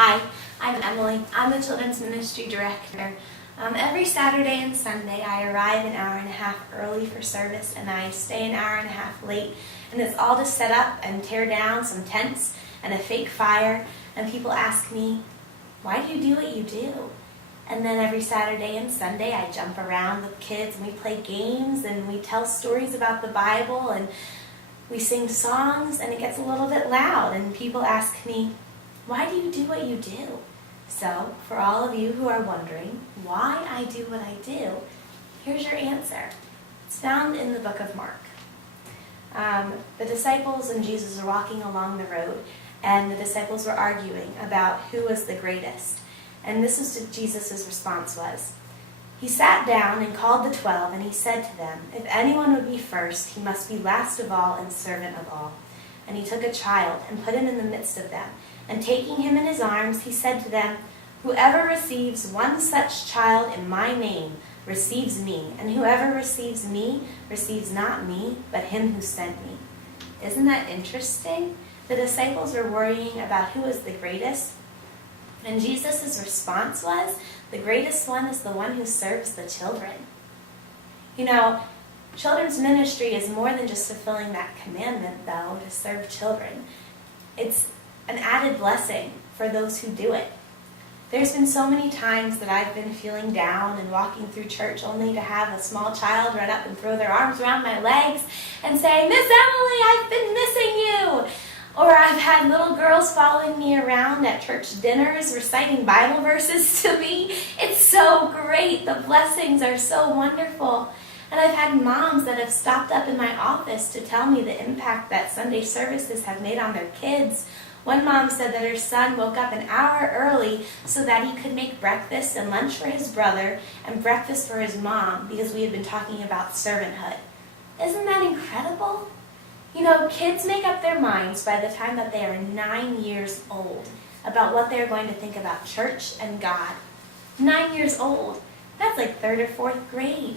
Hi, I'm Emily. I'm the Children's Ministry Director. Every Saturday and Sunday I arrive an hour and a half early for service and I stay an hour and a half late, and it's all to set up and tear down some tents and a fake fire, and people ask me, why do you do what you do? And then every Saturday and Sunday I jump around with kids and we play games and we tell stories about the Bible and we sing songs, and it gets a little bit loud and people ask me, why do you do what you do? So, for all of you who are wondering why I do what I do, here's your answer. It's found in the book of Mark. The disciples and Jesus are walking along the road, and the disciples were arguing about who was the greatest. And this is what Jesus' response was. He sat down and called the 12, and he said to them, if anyone would be first, he must be last of all and servant of all. And he took a child and put him in the midst of them. And taking him in his arms, he said to them, whoever receives one such child in my name receives me, and whoever receives me receives not me, but him who sent me. Isn't that interesting? The disciples were worrying about who was the greatest, and Jesus' response was, the greatest one is the one who serves the children. You know, children's ministry is more than just fulfilling that commandment, though, to serve children. It's an added blessing for those who do it. There's been so many times that I've been feeling down and walking through church only to have a small child run up and throw their arms around my legs and say, Miss Emily, I've been missing you. Or I've had little girls following me around at church dinners reciting Bible verses to me. It's so great. The blessings are so wonderful. And I've had moms that have stopped up in my office to tell me the impact that Sunday services have made on their kids. One mom said that her son woke up an hour early so that he could make breakfast and lunch for his brother and breakfast for his mom because we had been talking about servanthood. Isn't that incredible? You know, kids make up their minds by the time that they are 9 years old about what they're going to think about church and God. 9 years old. That's like 3rd or 4th grade.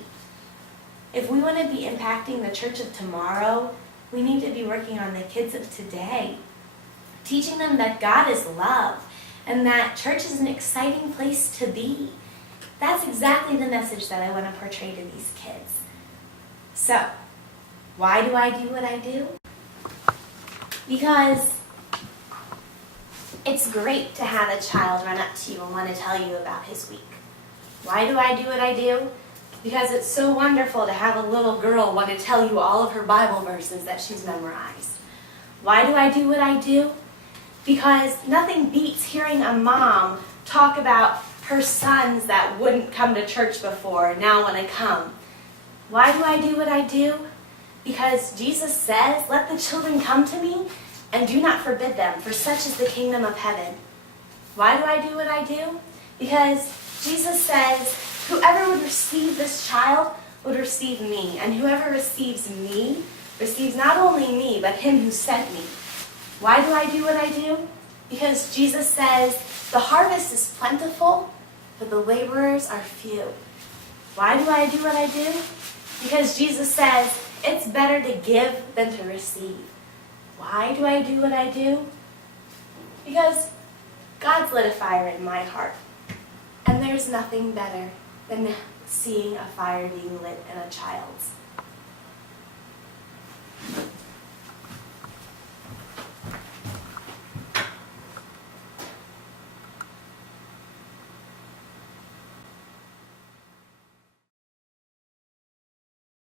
If we want to be impacting the church of tomorrow, we need to be working on the kids of today. Teaching them that God is love and that church is an exciting place to be. That's exactly the message that I want to portray to these kids. So, why do I do what I do? Because it's great to have a child run up to you and want to tell you about his week. Why do I do what I do? Because it's so wonderful to have a little girl want to tell you all of her Bible verses that she's memorized. Why do I do what I do? Because nothing beats hearing a mom talk about her sons that wouldn't come to church before and now want to come. Why do I do what I do? Because Jesus says, let the children come to me and do not forbid them, for such is the kingdom of heaven. Why do I do what I do? Because Jesus says, whoever would receive this child would receive me, and whoever receives me receives not only me, but him who sent me. Why do I do what I do? Because Jesus says, the harvest is plentiful, but the laborers are few. Why do I do what I do? Because Jesus says, it's better to give than to receive. Why do I do what I do? Because God's lit a fire in my heart. And there's nothing better than seeing a fire being lit in a child's.